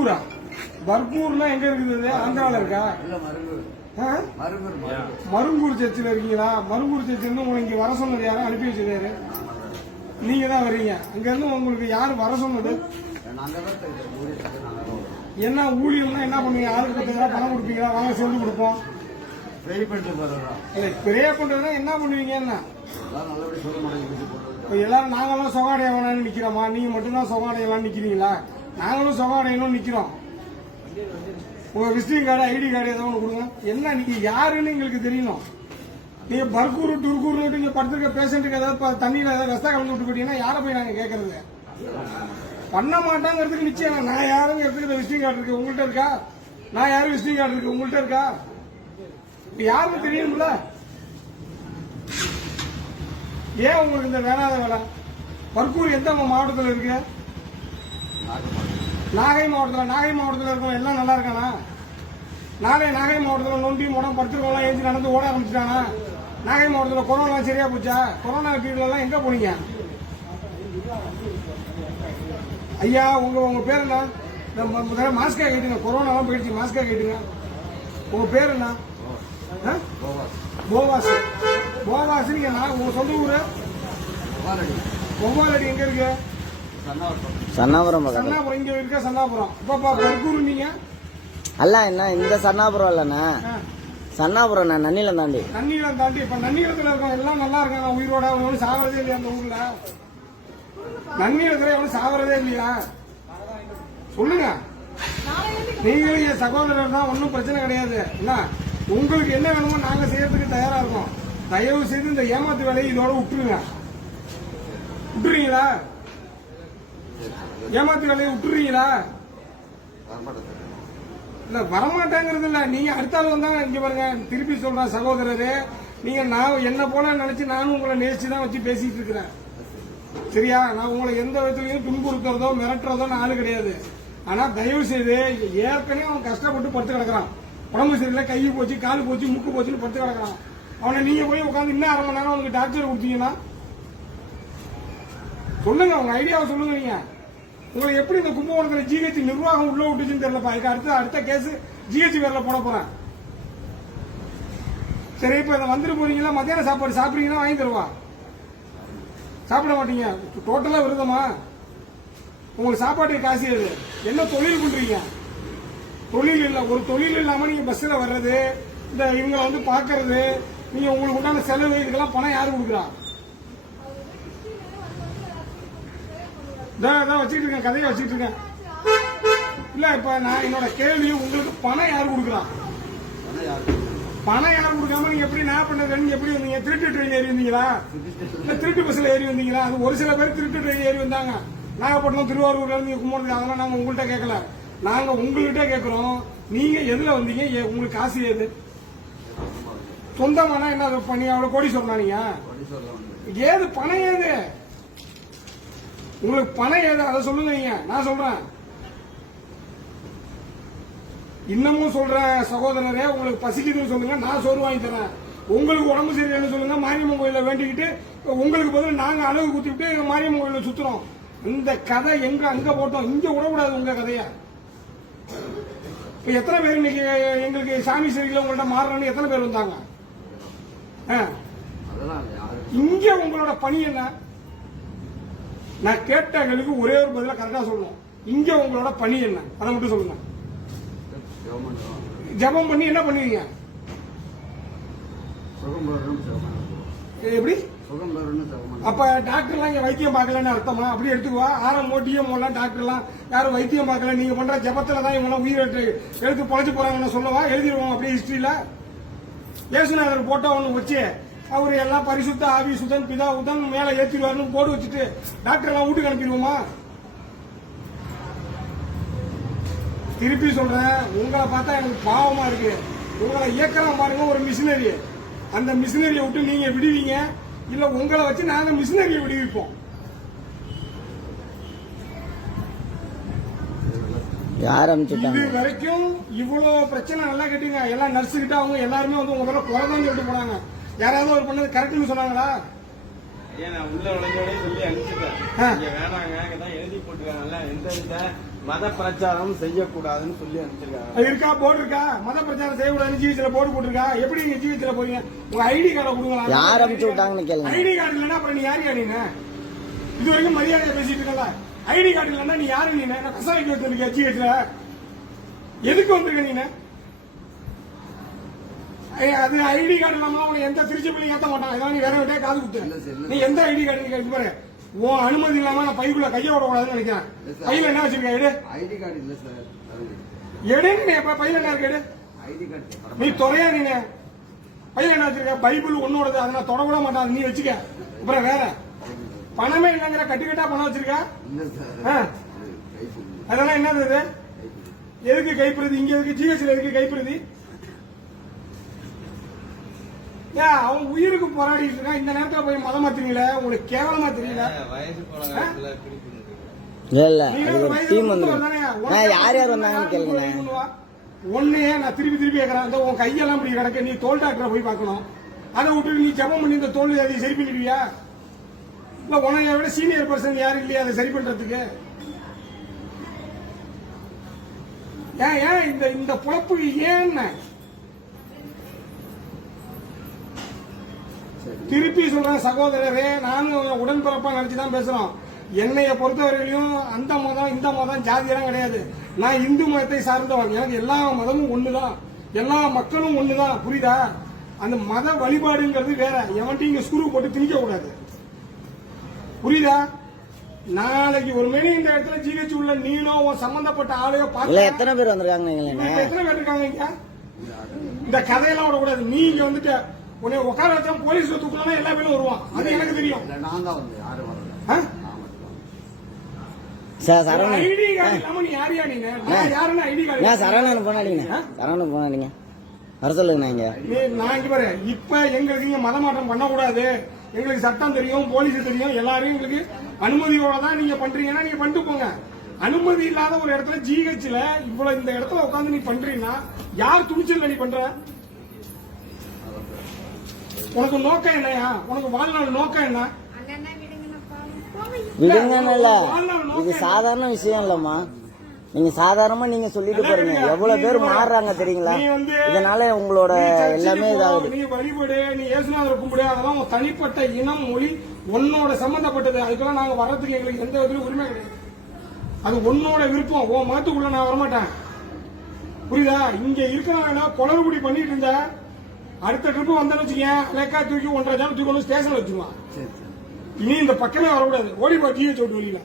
பர்கூரா? பர்கூர்னா எங்க இருக்குது? ஆந்திரால இருக்கா? மருங்கூர் சர்ச்சில் இருக்கீங்களா? மருங்கூர் சர்ச்சில் உங்களை இங்க வர சொன்னது யாரும் அனுப்பி வச்சிருக்காரு? நீங்க தான் வர்றீங்க. அங்க இருந்து உங்களுக்கு யாரு வர சொன்னது? என்ன ஊழியம்னா என்ன பண்ணுவீங்க? ஆளுக்கு 10,000 பணம் கொடுப்பீங்களா? வாங்க சேர்ந்து கொடுப்போம். பிரே பண்றதுனா என்ன பண்ணுவீங்க? என்ன எல்லாரும் நாங்களும் சொகாடையவனான்னு நிக்கிறோமா? நீங்க மட்டும்தான் சொகாடையலான்னு நிக்கிறீங்களா? நாங்களும் சொகாடையனும் நிக்கிறோம். உங்க விசிட்டிங் கார்டு, ஐடி கார்டு ஏதோ ஒன்று கொடுங்க. என்ன நீங்க யாருன்னு எங்களுக்கு தெரியணும். நீங்க பர்கூர் டுர்கூர் இங்க படுத்துருக்க பேஷண்ட்டுக்கு ஏதாவது தண்ணியில ஏதாவது ரஸ்தா கலந்து விட்டு போட்டீங்கன்னா யாரை போய் நாங்க கேட்கறது? பண்ண மாட்டாங்கிறதுக்கு நிச்சயம். நான் யாருங்கிறதுக்கு விசிட்டிங் கார்டு இருக்கு உங்கள்கிட்ட இருக்கா? நான் யாரும் விசிட்டிங் கார்டு இருக்கு உங்கள்கிட்ட இருக்கா? யாருன்னு தெரியும்ல. ஏன் உங்களுக்கு இந்த வேணாத வேலை? பர்கூர் எந்த மாவட்டத்தில் இருக்கு? நாகை மாவட்டத்தில். நாகை மாவட்டத்தில் இருக்கவங்க எல்லாம் நல்லா இருக்கானா? நாளை நாகை மாவட்டத்தில் நொண்டி முடம் படுத்துருக்கவங்க ஏஞ்சி நடந்து ஓட ஆரம்பிச்சிட்டானா? நாகை மாவட்டத்தில் கொரோனா சரியா போச்சா? கொரோனா பீரியட்ல எல்லாம் எங்க போனீங்க? ஐயா உங்க பேர் என்ன? மாஸ்கா கேட்டுங்க. கொரோனா எல்லாம் போயிடுச்சு. மாஸ்கா கேட்டுங்க. உங்க பேர் என்ன? போவாஸ். போவாஸ். நீங்க உங்க சொந்த ஊரு? ஒவ்வாலடி எங்க இருக்கு? சன்னாபுரம். சன்னாபுரம் இங்க இருக்க. சன்னாபுரம். இப்ப பர்கூர் நீங்க அல்ல என்ன இந்த சன்னாபுரம் இல்லண்ணா, சன்னாபுரம். நான் நன்னிலம் தாண்டி. நன்னிலம் தாண்டி. இப்ப நன்னிலத்துல இருக்கோம் எல்லாம் நல்லா இருக்காங்க உயிரோட. ஒன்றும் சாவறதே இல்லையா அந்த ஊர்ல? நன்னிலத்துல எவ்வளவு சாவறதே இல்லையா? சொல்லுங்க. நீங்களும் என் சகோதரர் தான், ஒன்னும் பிரச்சனை கிடையாது. என்ன உங்களுக்கு என்ன வேணுமோ நாங்க செய்யறதுக்கு தயாரா இருக்கோம். தயவு செய்து இந்த ஏமாத்து வேலையை இதோட விட்டுருங்க. விட்டுறீங்களா? ஏமாத்து வேலையை விட்டுறீங்களா? இல்ல வரமாட்டேங்கிறது இல்ல. நீங்க அடுத்த ஆள் வந்தாங்க. இங்க பாருங்க, திருப்பி சொல்றேன் சகோதரரே, நீங்க நான் என்ன போல நினைச்சு நானும் உங்களை நேசிச்சுதான் வச்சு பேசிட்டு இருக்கிறேன். சரியா? நான் உங்களை எந்த விதத்திலையும் துன்புறுத்துறதோ மிரட்டுறதோ நான் ஆளு கிடையாது. ஆனா தயவு செய்து, ஏற்கனவே அவன் கஷ்டப்பட்டு படுத்து கிடக்குறான். உடம்பு சரியில்லை, கை போச்சு, காலு போச்சு, முக்கு போச்சுன்னு படுத்து கிடக்குறான். அவனை நீங்க போய் உட்காந்து இன்னும் 1/2 மணி நேரம் அவனுக்கு டாக்டர் கொடுத்தீங்கன்னா சொல்லுங்க. உங்க ஐடியாவை சொல்லுங்க. நீங்க உங்களை எப்படி இந்த கும்பகோணத்துல ஜிஹெச் நிர்வாகம் உள்ள விட்டுச்சுன்னு தெரியலப்பா. அடுத்த கேஸ் ஜிஹெச் பேர்ல போட போறேன். சரி, இப்ப வந்துட்டு போறீங்களா? மத்தியான சாப்பாடு சாப்பிடுறீங்கன்னா வாங்கி தருவா? சாப்பிட மாட்டீங்க. டோட்டலா விருதமா? உங்களுக்கு சாப்பாட்டுக்கு காசு எது? என்ன தொழில் பண்றீங்க? தொழில் இல்ல. ஒரு தொழில் இல்லாம நீங்க பஸ்ல வர்றது, இந்த இவங்களை வந்து பாக்குறது, நீங்க உங்களுக்கு உண்டான செலவு, இதுக்கெல்லாம் பணம் யாரு கொடுக்குறா? வச்சுட்டு இருக்கேன், கதையை வச்சுட்டு இருக்கேன். இல்ல இப்ப நான் என்னோட கேள்வி, உங்களுக்கு பணம் யாரு கொடுக்குறா? பணம் யாரு கொடுக்காம நீங்க எப்படி நான் பண்ணது? எப்படி வந்தீங்க? திருட்டு ட்ரெயின் ஏறி வந்தீங்களா? இல்ல திருட்டு பஸ்ல ஏறி வந்தீங்களா? அது ஒரு சில பேர் திருட்டு ட்ரெயின் ஏறி வந்தாங்க. நாகப்பட்டினம், திருவாரூர்ல இருந்து கும்பகோணத்துக்கு. அதெல்லாம் நாங்க உங்கள்கிட்ட கேட்கல, நாங்க உங்ககிட்ட கேட்கிறோம். நீங்க எதுல வந்தீங்க? உங்களுக்கு காசு ஏது? சொந்தமானா என்ன பண்ணி அவ்வளவு கோடி சொல்லலாம்? நீங்க ஏது பணம் ஏது? உங்களுக்கு பணம் ஏது? அதை சொல்லுங்க. நீங்க நான் சொல்றேன், இன்னமும் சொல்றேன் சகோதரரே, உங்களுக்கு பசிக்குதுன்னு சொல்லுங்க, நான் சோறு வாங்கி தரேன். உங்களுக்கு உடம்பு சரியில்லைன்னு சொல்லுங்க, மாரியம்மன் கோயில வேண்டிக்கிட்டு உங்களுக்கு பதில் நாங்க அளவு குத்திட்டு எங்க மாரியம்மன் கோயில சுத்துறோம். இந்த கதை எங்க அங்க போட்டோம், இங்க விடக்கூடாது உங்க கதைய. இப்ப எத்தனை பேர் இன்னைக்கு எங்களுக்கு சாமி சரியில்லை உங்கள்ட்ட மாறணும்னு எத்தனை பேர் வந்தாங்க? இங்க உங்களோட பணி என்ன? நான் கேட்டவங்களுக்கு ஒரே ஒரு பதில கரெக்டா சொல்லணும். இங்க உங்களோட பணி என்ன? அதை மட்டும் சொல்லுங்க. ஜபம் பண்ணி என்ன பண்ணுவீங்க? எப்படி? அப்ப டாக்டர் எல்லாம் இங்க வைத்தியம் பார்க்கலன்னு அர்த்தமா? அப்படி எடுத்துக்குவா. ஆர்எம்ஓ, டிஎம்ஓ எல்லாம் டாக்டர் எல்லாம் யாரும் வைத்தியம் பார்க்கல, நீங்க பண்ற ஜபத்துல தான் இவங்க உயிர் எடுத்து பொழைச்சு போறாங்கன்னு சொல்லவா? எழுதிடுவோம் அப்படியே ஹிஸ்டரியில. இயேசுநாதர் போட்டோ ஒண்ணு வச்சு அவரு எல்லாம் பரிசுத்த ஆவி சுதன் பிதா உதன் மேல ஏற்றிடுவாருன்னு போட்டு வச்சுட்டு டாக்டர் எல்லாம் வீட்டுக்கு அனுப்பிடுவோமா? திருப்பி சொல்றேன், உங்களை பார்த்தா எனக்கு பாவமா இருக்கு. உங்களை இயக்கலாம் பாருங்க ஒரு மிஷினரி. அந்த மிஷினரியை விட்டு நீங்க விடுவீங்க, இல்ல உங்களை வச்சு நாங்க மிஷினரியை விடுவிப்போம். இது வரைக்கும் இவ்வளவு பிரச்சனை நல்லா கேட்டீங்க. எல்லாம் நர்ஸு கிட்ட அவங்க எல்லாருமே வந்து உங்க பேர்ல குறைதான் சொல்லிட்டு போனாங்க. யாராவது ஒரு பண்ணது கரெக்ட்னு சொன்னாங்களா? உள்ள சொல்லி அனுப்பிச்சிட்டேன். வேணாங்க எழுதி போட்டுருக்காங்கல்ல, எந்த மத பிரச்சாரம் செய்யக்கூடாதுன்னு சொல்லி அனுப்பிச்சிருக்காங்க. அது இருக்கா? போர்டு இருக்கா? மத பிரச்சாரம் செய்யக்கூடாதுன்னு ஜிஹெச்ல போர்டு போட்டிருக்கா? எப்படி நீங்க ஜிஹெச்ல போறீங்க? உங்க ஐடி கார்டை கொடுங்களா? யார் அனுப்பிச்சு விட்டாங்கன்னு கேளுங்க. ஐடி கார்டு இல்லைன்னா அப்புறம் நீ யாரு நீங்க? இது வரைக்கும் மரியாதையா பேசிட்டு இருக்கல. ஐடி கார்டு இல்லைன்னா நீ யாரு நீ? நான் கசாய்க்கு வச்சிருக்கேன் ஜிஹெச்ல. எதுக்கு வந்திருக்க நீ? அது ஐடி கார்டு இல்லாம உனக்கு எந்த திருச்சி ஏத்த மாட்டான். ஏதாவது நீ வேற விட்டே காது குத்து. நீ எந்த ஐடி கார்டு நீ பாரு. உன் அனுமதி இல்லாம நான் பைக்குள்ள கைய விட கூடாதுன்னு நினைக்கிறேன். பையில என்ன வச்சிருக்க? எடு. ஐடி கார்டு இல்ல சார். எடுன்னு நீ எப்ப பையில என்ன இருக்கு? எடு. ஐடி கார்டு நீ துறையா நீ பையில என்ன வச்சிருக்க? பைபிள் ஒன்னோடது. அதை நான் தொட கூட மாட்டேன். நீ வச்சுக்க. அப்புறம் வேற பணமே இல்லைங்கிற கட்டுக்கட்டா பணம் வச்சிருக்க. அதெல்லாம் என்னது இது? எதுக்கு கைப்பிரதி? இங்க எதுக்கு? ஜிஹெச்ல எதுக்கு கைப்பிரதி? அவன் உயிருக்கு போராடிட்டு இருக்கான். இந்த நேரத்துல போய் மதம் மாத்தீங்களே, உங்களுக்கு கேவலமா தெரியல? இல்ல அது ஒரு டீம் வந்து யார் யார் வந்தாங்கன்னு கேளுங்க. ஒன்னையே நான் திருப்பி கேட்கறேன். அந்த உன் கையெல்லாம் இப்படி கிடக்க, நீ தோல் டாக்டரை போய் பார்க்கணும். அதை விட்டு நீ ஜபம் பண்ணி இந்த தோல் அதை சரி பண்ணிடுவியா? இல்ல உன்னைய விட சீனியர் பர்சன் யாரும் இல்லையா அதை சரி பண்றதுக்கு? ஏன் இந்த பொழப்பு ஏன்? திருப்பி சொல்றேன் சகோதரரே, நானும் உடன்பிறப்பா நினைச்சுதான் பேசுறோம். என்னைய பொறுத்தவரையிலும் அந்த மதம் இந்த மதம் ஜாதியெல்லாம் கிடையாது. நான் இந்து மதத்தை சார்ந்தவன். எனக்கு எல்லா மதமும் ஒண்ணுதான், எல்லா மக்களும் ஒண்ணுதான். புரியுதா? அந்த மத வழிபாடுங்கிறது வேற. எவன்ட்டும் இங்க ஸ்குரு போட்டு திணிக்க கூடாது. புரியுதா? நாளைக்கு ஒரு மணி இந்த இடத்துல ஜிஹெச் உள்ள நீனோ சம்பந்தப்பட்ட ஆளையோ பார்த்து எத்தனை பேர் வந்திருக்காங்க? எத்தனை பேர் இருக்காங்க இங்க? இந்த கதையெல்லாம் விடக்கூடாது. நீ இங்க வந்துட்டு உன்னை உட்கார வச்சா போலீஸ் தூக்கலாம் எல்லா பேரும் வருவான். அது எனக்கு தெரியும். நான் தான் வந்து யாரும் வரல. ஐடி கார்டு இல்லாம நீ யாரையா நீ? நான் யாருன்னா ஐடி கார்டு சரவணன் போனாடிங்க. சரவணன் போனாடிங்க வர சொல்லுங்க. நான் இங்க பாரு, இப்ப எங்களுக்கு இங்க மத மாற்றம் பண்ணக்கூடாது. எங்களுக்கு சட்டம் தெரியும், போலீஸ் தெரியும், எல்லாரும் எங்களுக்கு அனுமதியோட தான் நீங்க பண்றீங்கன்னா நீங்க பண்ணிட்டு போங்க. அனுமதி இல்லாத ஒரு இடத்துல ஜிஹெச்ல இவ்வளவு இந்த இடத்துல உட்காந்து நீ பண்றீங்கன்னா யார் துணிச்சல் நீ பண்ற? உனக்கு நோக்கம் என்னையா? உனக்கு வாழ்நாள் நோக்கம் என்ன? விடுங்கன்னு இல்ல, இது சாதாரண விஷயம் இல்லம்மா. நீங்க சாதாரணமா நீங்க சொல்லிட்டு போறீங்க. எவ்வளவு பேர் மாறுறாங்க தெரியுங்களா? இதனால உங்களோட எல்லாமே இதாகுது. நீ வழிபடு, நீ இயேசுநாதரை கும்பிடு, அதெல்லாம் உன் தனிப்பட்ட இனம், மொழி உன்னோட சம்பந்தப்பட்டது. அதுக்கெல்லாம் நாங்க வர்றதுக்கு எங்களுக்கு எந்த விதத்திலும் உரிமை கிடையாது. அது உன்னோட விருப்பம். உன் மதத்துக்குள்ள நான் வரமாட்டேன். புரியுதா? இங்க இருக்கிறவங்க குளறுபடி பண்ணிட்டு இருந்த அடுத்த ட்ரிப் வந்தான்னு வச்சுக்கேன், லேக்கா தூக்கி 1.5 தூக்கி ஸ்டேஷன்ல வச்சுக்குவான். இனி இந்த பக்கமே வரக்கூடாது. ஓடி பா ஜிஹெச் விட்டு வெளியில.